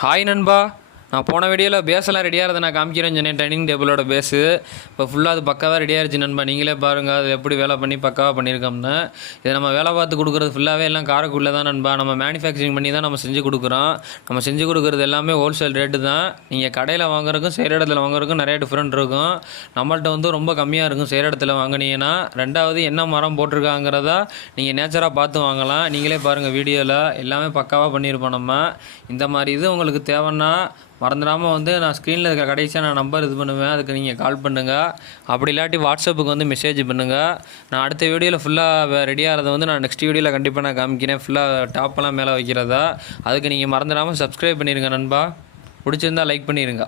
Hi நண்பா. நான் போன வீடியோவில் பேஸெல்லாம் ரெடியாக இருந்ததை நான் காமிக்கிறேன்னு சொன்னேன். டைனிங் டேபிளோட பேஸு இப்போ ஃபுல்லாக அது பக்காவாக ரெடி ஆகிடுச்சு நண்பா. நீங்களே பாருங்கள் அது எப்படி வேலை பண்ணி பக்காவாக பண்ணியிருக்கோம்னு. இதை நம்ம வேலை பார்த்து கொடுக்குறது ஃபுல்லாகவே எல்லாம் காரைக்குடியில் தான் நண்பா. நம்ம மேனுஃபேக்சரிங் பண்ணி தான் நம்ம செஞ்சு கொடுக்குறோம். நம்ம செஞ்சு கொடுக்குறது எல்லாமே ஹோல்சேல் ரேட்டு தான். நீங்கள் கடையில் வாங்குறதுக்கும் செய்கிற இடத்துல வாங்குறதுக்கும் நிறைய டிஃப்ரெண்ட் இருக்கும். நம்மள்ட்ட வந்து ரொம்ப கம்மியாக இருக்கும் செய்கிற இடத்துல வாங்கினீங்கன்னா. ரெண்டாவது என்ன மரம் போட்டிருக்காங்கிறதா நீங்கள் நேச்சராக பார்த்து வாங்கலாம். நீங்களே பாருங்கள் வீடியோவில் எல்லாமே பக்காவாக பண்ணியிருப்போம். நம்ம இந்த மாதிரி இது உங்களுக்கு தேவைன்னா மறந்துடாமல் வந்து நான் ஸ்க்ரீனில் இருக்கிற கடைசியாக நான் நம்பர் இது பண்ணுவேன். அதுக்கு நீங்கள் கால் பண்ணுங்கள். அப்படி இல்லாட்டி வாட்ஸ்அப்புக்கு வந்து மெசேஜ் பண்ணுங்கள். நான் அடுத்த வீடியோவில் ஃபுல்லாக ரெடியாகிறத வந்து நான் நெக்ஸ்ட் வீடியோவில் கண்டிப்பாக நான் காமிக்கிறேன். ஃபுல்லாக டாப்பெல்லாம் மேலே வைக்கிறதா. அதுக்கு நீங்கள் மறந்துடாமல் சப்ஸ்கிரைப் பண்ணிடுங்க நண்பா. பிடிச்சிருந்தால் லைக் பண்ணிடுங்க.